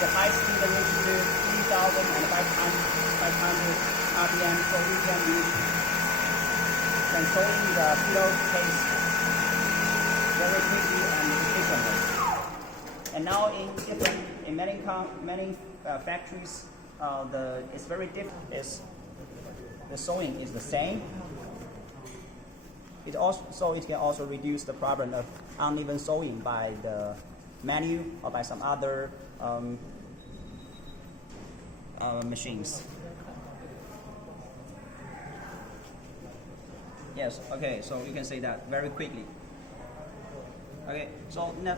the high speed reaches to 3,500 RPM, so we can use controlling the pillowcase very quickly and efficiently. And now in many factories, it's very different. The sewing is the same. It can also reduce the problem of uneven sewing by the manual or by some other machines. Yes. Okay. So you can say that very quickly. Okay. So now.